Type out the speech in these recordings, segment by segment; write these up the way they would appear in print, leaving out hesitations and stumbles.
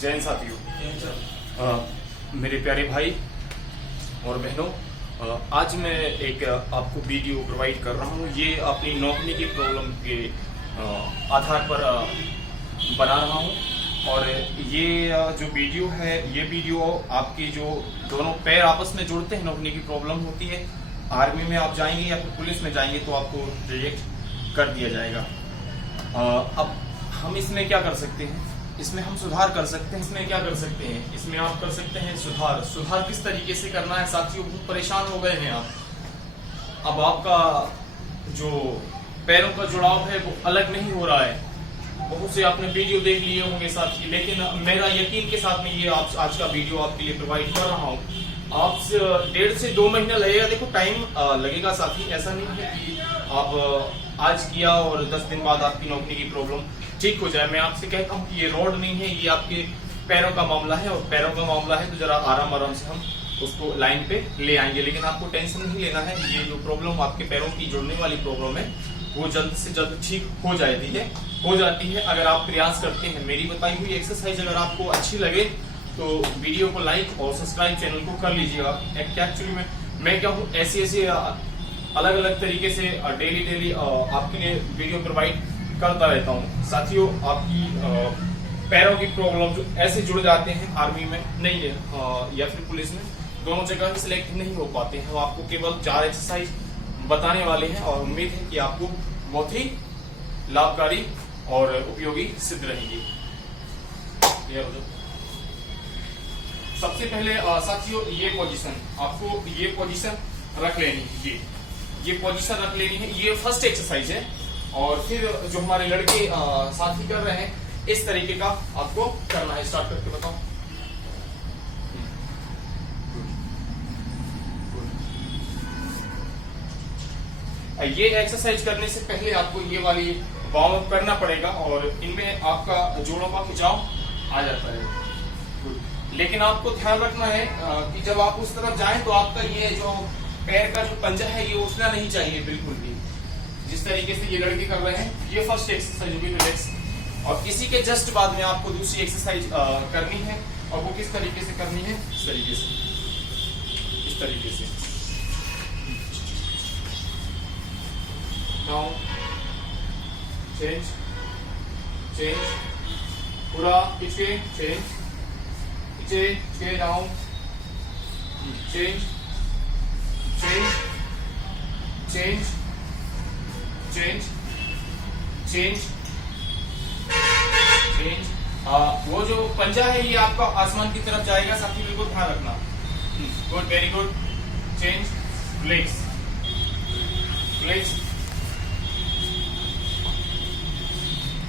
जैन साथियों, मेरे प्यारे भाई और बहनों, आज मैं एक आपको वीडियो प्रोवाइड कर रहा हूँ। ये अपनी नौकरी की प्रॉब्लम के आधार पर बना रहा हूँ। और ये जो वीडियो है, ये वीडियो आपके जो दोनों पैर आपस में जुड़ते हैं, नौकरी की प्रॉब्लम होती है, आर्मी में आप जाएंगे या फिर पुलिस में जाएंगे तो आपको रिजेक्ट कर दिया जाएगा। अब हम इसमें क्या कर सकते हैं? इसमें हम सुधार कर सकते हैं। इसमें क्या कर सकते हैं? इसमें आप कर सकते हैं सुधार किस तरीके से करना है साथियों? बहुत परेशान हो गए हैं आप। अब आपका जो पैरों का जुड़ाव है वो अलग नहीं हो रहा है। बहुत से आपने वीडियो देख लिए होंगे साथी, लेकिन मेरा यकीन के साथ में ये आज का वीडियो आपके लिए प्रोवाइड कर रहा हूँ। आप 1.5 से 2 महीना लगेगा। देखो, टाइम लगेगा साथी। ऐसा नहीं है कि आप आज किया और 10 दिन बाद आपकी नौकरी की प्रॉब्लम ठीक हो जाए। मैं आपसे कहता हूँ कि ये रोड नहीं है, ये आपके पैरों का मामला है। और पैरों का मामला है तो जरा आराम से हम उसको लाइन पे ले आएंगे। लेकिन आपको टेंशन नहीं लेना है। ये जो प्रॉब्लम आपके पैरों की जुड़ने वाली प्रॉब्लम है वो जल्द से जल्द ठीक हो जाती है अगर आप प्रयास करते हैं। मेरी बताई हुई एक्सरसाइज अगर आपको अच्छी लगे तो वीडियो को लाइक और सब्सक्राइब चैनल को कर लीजिएगा। एक्चुअली मैं क्या हूँ, ऐसे अलग अलग तरीके से डेली आपके लिए वीडियो प्रोवाइड करता रहता हूँ साथियों। आपकी पैरों की प्रॉब्लम जो ऐसे जुड़ जाते हैं, आर्मी में नहीं है या फिर पुलिस में, दोनों जगह सिलेक्ट नहीं हो पाते हैं। वो आपको केवल 4 एक्सरसाइज बताने वाले हैं और उम्मीद है कि आपको बहुत ही लाभकारी और उपयोगी सिद्ध रहेंगी। सबसे पहले साथियों, ये पोजीशन आपको रख लेनी है। ये पोजीशन रख लेनी है। ये फर्स्ट एक्सरसाइज है। और फिर जो हमारे लड़के साथी कर रहे हैं, इस तरीके का आपको करना है। स्टार्ट करके बताओ। ये एक्सरसाइज करने से पहले आपको ये वाली वार्म अप करना पड़ेगा और इनमें आपका जोड़ों का खिंचाव आ जाता है। लेकिन आपको ध्यान रखना है कि जब आप उस तरफ जाएं तो आपका ये जो पैर का जो पंजा है ये उठना नहीं चाहिए बिल्कुल भी। जिस तरीके से ये लड़के कर रहे हैं, ये फर्स्ट एक्सरसाइज होगी रिलैक्स। और इसी के जस्ट बाद में आपको दूसरी एक्सरसाइज करनी है। और वो किस तरीके से करनी है? इस तरीके से डाउन, चेंज, पूरा पीछे, पीछे डाउन, चेंज, वो जो पंजा है ये आपका आसमान की तरफ जाएगा साथी, बिल्कुल ध्यान रखना। Good, very good. Change, flex.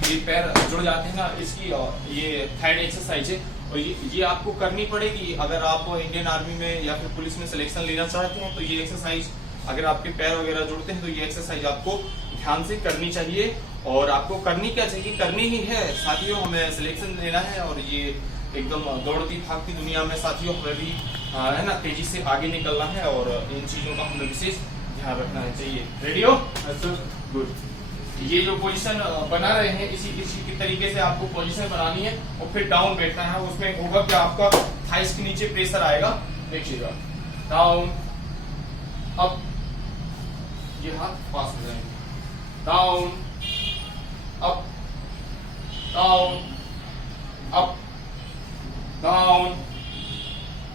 ये पैर जुड़ जाते हैं ना, इसकी ये थर्ड एक्सरसाइज है। और ये आपको करनी पड़ेगी अगर आप इंडियन आर्मी में या फिर पुलिस में सिलेक्शन लेना चाहते हैं। तो ये एक्सरसाइज, अगर आपके पैर वगैरह जुड़ते हैं तो ये एक्सरसाइज आपको ध्यान से करनी चाहिए। और आपको करनी क्या चाहिए? करनी ही है साथियों। हमें सिलेक्शन लेना है और ये एकदम दौड़ती भागती दुनिया में साथियों हमें भी है ना, तेजी से आगे निकलना है। और इन चीजों का हमें विशेष ध्यान रखना है चाहिए। रेडी हो? गुड। ये जो पोजीशन बना रहे हैं, इसी तरीके से आपको पोजीशन बनानी है। और फिर डाउन बैठना है। उसमें होगा क्या, आपका थाइस के नीचे प्रेशर आएगा, देखिएगा। डाउन, अप, ये हाथ पास हो जाएंगे। Down, up, down, up, down,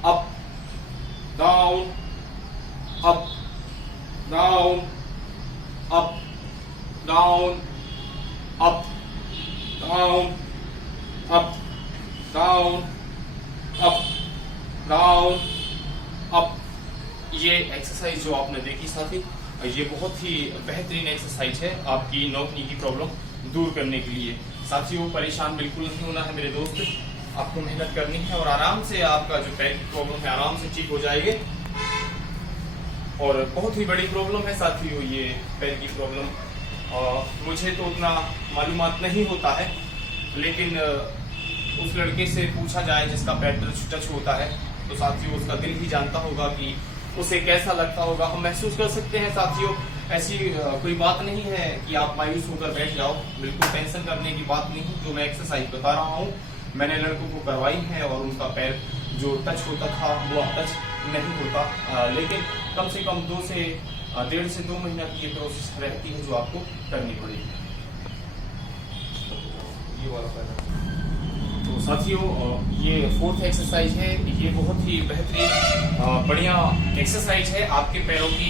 up, down, up, down, up, down, up, down, up, down, up, down, up. ये एक्सरसाइज जो आपने देखी साथी, ये बहुत ही बेहतरीन एक्सरसाइज है आपकी नौकरी की प्रॉब्लम दूर करने के लिए। साथियों, परेशान बिल्कुल नहीं होना है मेरे दोस्त। आपको मेहनत करनी है और आराम से आपका जो पैर की प्रॉब्लम है आराम से ठीक हो जाएगी। और बहुत ही बड़ी प्रॉब्लम है साथियों ये पैर की प्रॉब्लम। मुझे तो उतना मालूमात नहीं होता है, लेकिन उस लड़के से पूछा जाए जिसका पैर टच होता है तो साथियों उसका दिल ही जानता होगा कि उसे कैसा लगता होगा। हम महसूस कर सकते हैं साथियों। ऐसी कोई बात नहीं है कि आप मायूस होकर बैठ जाओ, बिल्कुल टेंशन करने की बात नहीं। जो मैं एक्सरसाइज बता रहा हूँ मैंने लड़कों को करवाई है और उनका पैर जो टच होता था वो अब टच नहीं होता, लेकिन कम से कम 1.5 से 2 महीना की ये प्रोसेस रहती है जो आपको करनी पड़ेगी। ये वाला पहला। तो साथियों ये 4th एक्सरसाइज है, ये बहुत ही बेहतरीन बढ़िया एक्सरसाइज है आपके पैरों की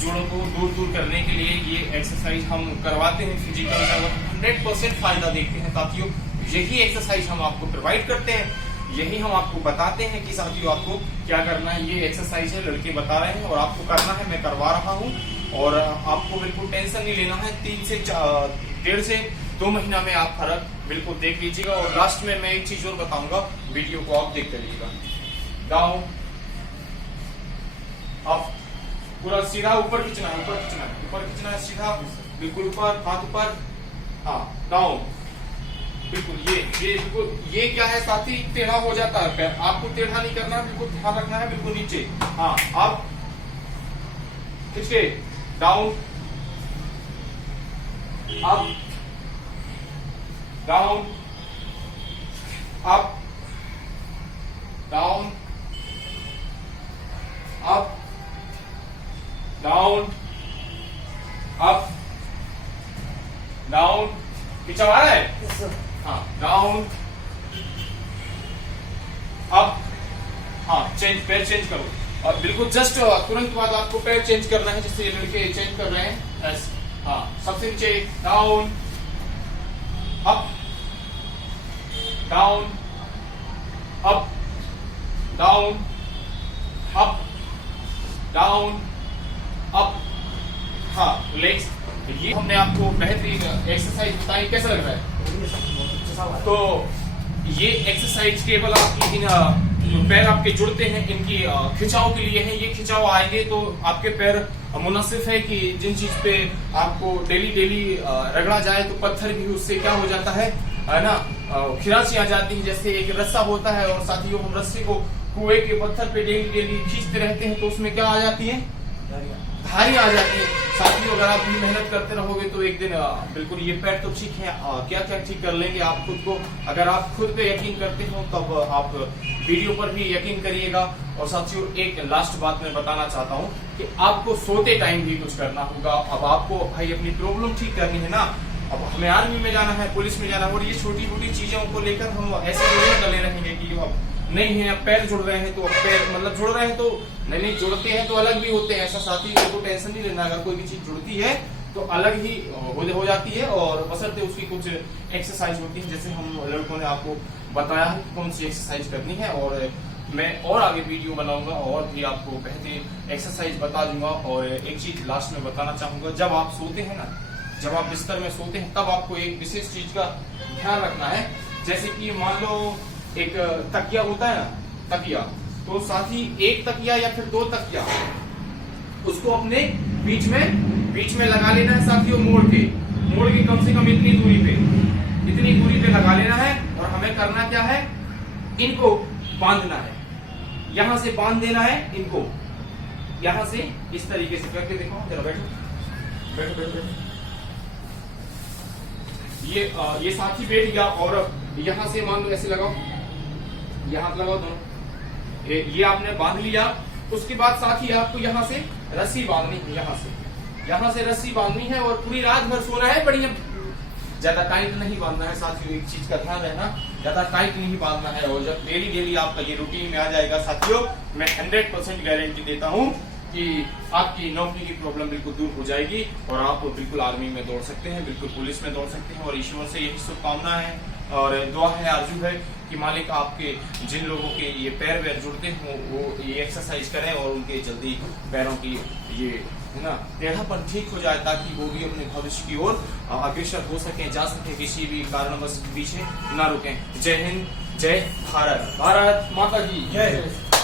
जोड़ों को दूर करने के लिए। ये एक्सरसाइज हम करवाते हैं फिजिकल में, 100% फायदा देखते हैं साथियों। यही एक्सरसाइज हम आपको प्रोवाइड करते हैं, यही हम आपको बताते हैं कि साथियों आपको क्या करना है। ये एक्सरसाइज है, लड़के बता रहे हैं और आपको करना है, मैं करवा रहा हूँ। और आपको बिल्कुल टेंशन नहीं लेना है, 1.5 से 2 महीना में आप फर्क बिल्कुल देख लीजिएगा। और लास्ट में मैं एक चीज और बताऊंगा, वीडियो को आप देखते रहिएगा। डाउन अप, पूरा सीधा ऊपर खींचना है, ऊपर खींचना है सीधा, बिल्कुल ऊपर, हाथ ऊपर, हाँ डाउन, बिल्कुल ये बिल्कुल। ये क्या है साथी, टेढ़ा हो जाता है पैर, आपको टेढ़ा नहीं करना है, बिल्कुल ध्यान रखना है, बिल्कुल नीचे, हाँ आप खींच के down up, down up, down up, down up, down, पीछे आ रहा है, हाँ डाउन अप, हाँ चेंज, पैर चेंज करो। और बिल्कुल जस्ट तुरंत बाद आपको पैर चेंज करना है, जिससे ये लड़के चेंज कर रहे हैं ऐसे, हाँ सबसे नीचे down up, down up, down up, down up, हाँ लेग्स। ये हमने आपको बेहतरीन एक्सरसाइज बताई, कैसा लग रहा है? तो ये एक्सरसाइज केवल आपकी इन पैर आपके जुड़ते हैं, इनकी खिंचाव के लिए है। ये खिंचाव आएंगे तो आपके पैर मुनासिब है कि जिन चीज पे आपको डेली रगड़ा जाए तो पत्थर भी उससे क्या हो जाता है ना, खिराची आ जाती है। जैसे एक रस्सा होता है और साथियों हम रस्सी को कुएं के पत्थर पे डेली खींचते रहते हैं तो उसमें क्या आ जाती है, धारी आ जाती है। साथियों अगर आप भी मेहनत करते रहोगे तो एक दिन बिल्कुल ये पैर तो ठीक है, क्या ठीक कर लेंगे आप खुद को। अगर आप खुद पे यकीन करते हो तब आप वीडियो पर भी यकीन करिएगा। और साथियों एक लास्ट बात मैं बताना चाहता हूँ कि आपको सोते टाइम भी कुछ करना होगा। अब आपको भाई अपनी प्रॉब्लम ठीक करनी है ना, अब हमें आर्मी में जाना है, पुलिस में जाना है, और ये छोटी छोटी चीजों को लेकर हम ऐसे डले रहेंगे कि अब नहीं है, अब पैर जुड़ रहे हैं तो अब पैर मतलब जुड़ रहे हैं तो नहीं जुड़ते हैं तो अलग भी होते हैं। ऐसा साथी को टेंशन नहीं लेना, अगर कोई भी चीज जुड़ती है तो अलग ही हो जाती है, और बशर्ते उसकी कुछ एक्सरसाइज होती है, जैसे हम लड़कों ने आपको बताया है कौन सी एक्सरसाइज करनी है। और मैं और आगे वीडियो बनाऊंगा और भी आपको बेहतरीन एक्सरसाइज बता दूंगा। और एक चीज लास्ट में बताना चाहूंगा, जब आप सोते हैं ना, जब आप बिस्तर में सोते हैं तब आपको एक विशेष चीज का ध्यान रखना है। जैसे कि मान लो एक तकिया होता है ना, तकिया, तो साथी एक तकिया या फिर 2 तकिया उसको अपने बीच में लगा लेना है साथियों, मोड़ के कम से कम इतनी दूरी पे लगा लेना है। और हमें करना क्या है, इनको बांधना है, यहां से बांध देना है इनको, यहां से इस तरीके से करके देखो, जरा बैठो। ये साथी बैठ गया और यहां से मान लो ऐसे लगाओ, यहाँ लगाओ दोनों, ये आपने बांध लिया। उसके बाद साथी आपको यहाँ से रस्सी बांधनी है, यहाँ से रस्सी बांधनी है और पूरी रात भर सोना है बढ़िया। ज्यादा टाइट नहीं बांधना है साथियों, एक चीज का ध्यान रहना, ज्यादा टाइट नहीं बांधना है। और जब डेली आपका ये रूटीन में आ जाएगा साथियों, मैं 100% गारंटी देता हूँ कि आपकी नौकरी की प्रॉब्लम बिल्कुल दूर हो जाएगी और आप बिल्कुल आर्मी में दौड़ सकते हैं, बिल्कुल पुलिस में दौड़ सकते हैं। और ईश्वर से यही शुभकामना है और दुआ है, आरजू है कि मालिक आपके जिन लोगों के ये पैर वैर जुड़ते हों वो ये एक्सरसाइज करें और उनके जल्दी पैरों की ये है ना टेढ़ापन ठीक हो जाए, ताकि वो भी अपने भविष्य की ओर अग्रसर हो सके, जा सके, किसी भी कारणवश पीछे ना रुकें। जय हिंद, जय भारत, भारत माता की जय।